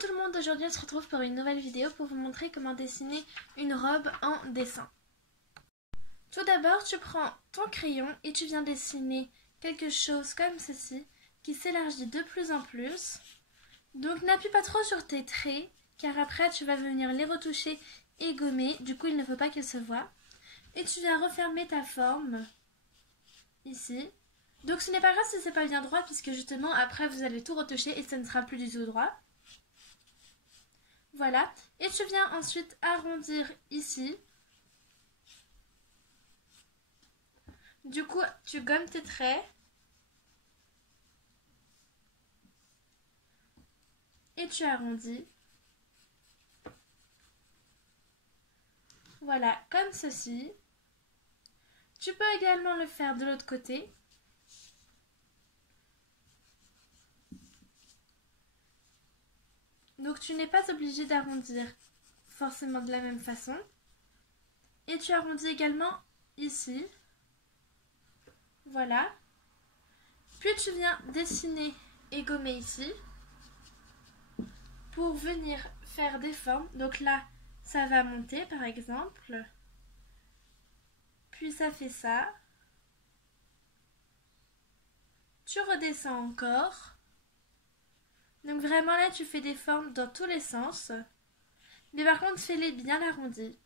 tout le monde, aujourd'hui on se retrouve pour une nouvelle vidéo pour vous montrer comment dessiner une robe en dessin. Tout d'abord, tu prends ton crayon et tu viens dessiner quelque chose comme ceci qui s'élargit de plus en plus. Donc n'appuie pas trop sur tes traits car après tu vas venir les retoucher et gommer, du coup il ne faut pas qu'ils se voient. Et tu viens refermer ta forme ici. Donc ce n'est pas grave si c'est pas bien droit puisque justement après vous allez tout retoucher et ça ne sera plus du tout droit. Voilà, et tu viens ensuite arrondir ici. Du coup, tu gommes tes traits. Et tu arrondis. Voilà, comme ceci. Tu peux également le faire de l'autre côté. Donc tu n'es pas obligé d'arrondir forcément de la même façon. Et tu arrondis également ici. Voilà. Puis tu viens dessiner et gommer ici. Pour venir faire des formes. Donc là, ça va monter par exemple. Puis ça fait ça. Tu redescends encore. Donc vraiment là tu fais des formes dans tous les sens. Mais par contre fais-les bien arrondis.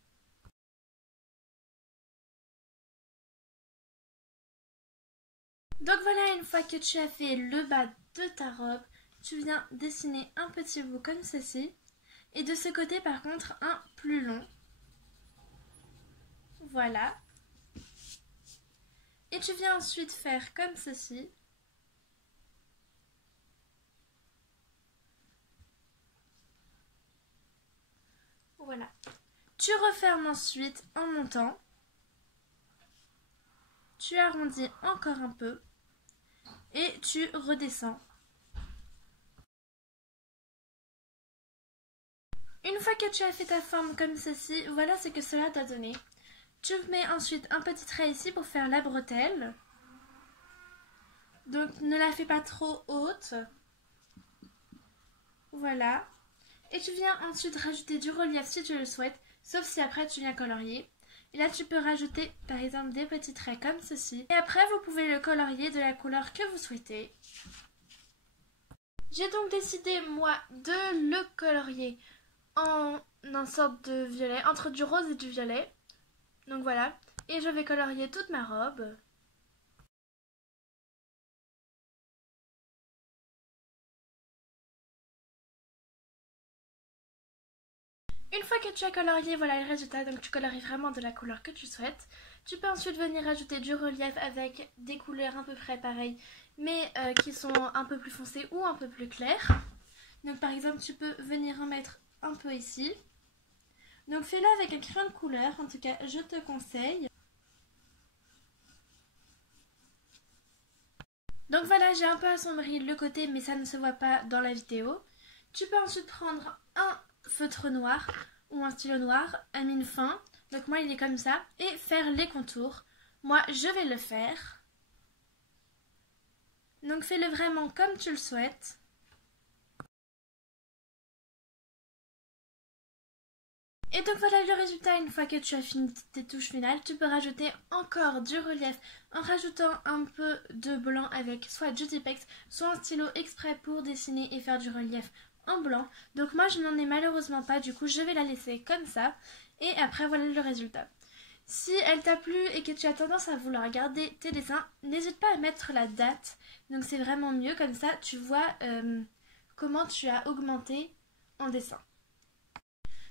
Donc voilà, une fois que tu as fait le bas de ta robe, tu viens dessiner un petit bout comme ceci. Et de ce côté par contre un plus long. Voilà. Et tu viens ensuite faire comme ceci. Voilà. Tu refermes ensuite en montant. Tu arrondis encore un peu. Et tu redescends. Une fois que tu as fait ta forme comme ceci, voilà ce que cela t'a donné. Tu mets ensuite un petit trait ici pour faire la bretelle. Donc ne la fais pas trop haute. Voilà. Et tu viens ensuite rajouter du relief si tu le souhaites, sauf si après tu viens colorier. Et là tu peux rajouter par exemple des petits traits comme ceci. Et après vous pouvez le colorier de la couleur que vous souhaitez. J'ai donc décidé moi de le colorier en une sorte de violet, entre du rose et du violet. Donc voilà. Et je vais colorier toute ma robe. Une fois que tu as colorié, voilà le résultat, donc tu colories vraiment de la couleur que tu souhaites. Tu peux ensuite venir ajouter du relief avec des couleurs à peu près pareilles, mais qui sont un peu plus foncées ou un peu plus claires. Donc par exemple, tu peux venir en mettre un peu ici. Donc fais-le avec un crayon de couleur, en tout cas je te conseille. Donc voilà, j'ai un peu assombri le côté, mais ça ne se voit pas dans la vidéo. Tu peux ensuite prendre un feutre noir ou un stylo noir à mine fin, donc moi il est comme ça, et faire les contours. Moi je vais le faire. Donc fais-le vraiment comme tu le souhaites. Et donc voilà le résultat. Une fois que tu as fini tes touches finales, tu peux rajouter encore du relief en rajoutant un peu de blanc avec soit du Tipex, soit un stylo exprès pour dessiner et faire du relief en blanc. Donc moi je n'en ai malheureusement pas, du coup je vais la laisser comme ça. Et après voilà le résultat. Si elle t'a plu et que tu as tendance à vouloir garder tes dessins, n'hésite pas à mettre la date. Donc c'est vraiment mieux, comme ça tu vois comment tu as augmenté en dessin.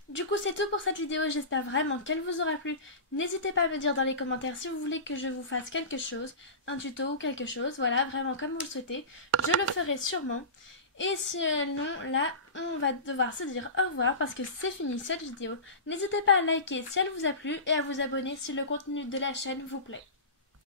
Du coup c'est tout pour cette vidéo, j'espère vraiment qu'elle vous aura plu. N'hésitez pas à me dire dans les commentaires si vous voulez que je vous fasse quelque chose, un tuto ou quelque chose, voilà, vraiment comme vous le souhaitez. Je le ferai sûrement. Et si non, là, on va devoir se dire au revoir parce que c'est fini cette vidéo. N'hésitez pas à liker si elle vous a plu et à vous abonner si le contenu de la chaîne vous plaît.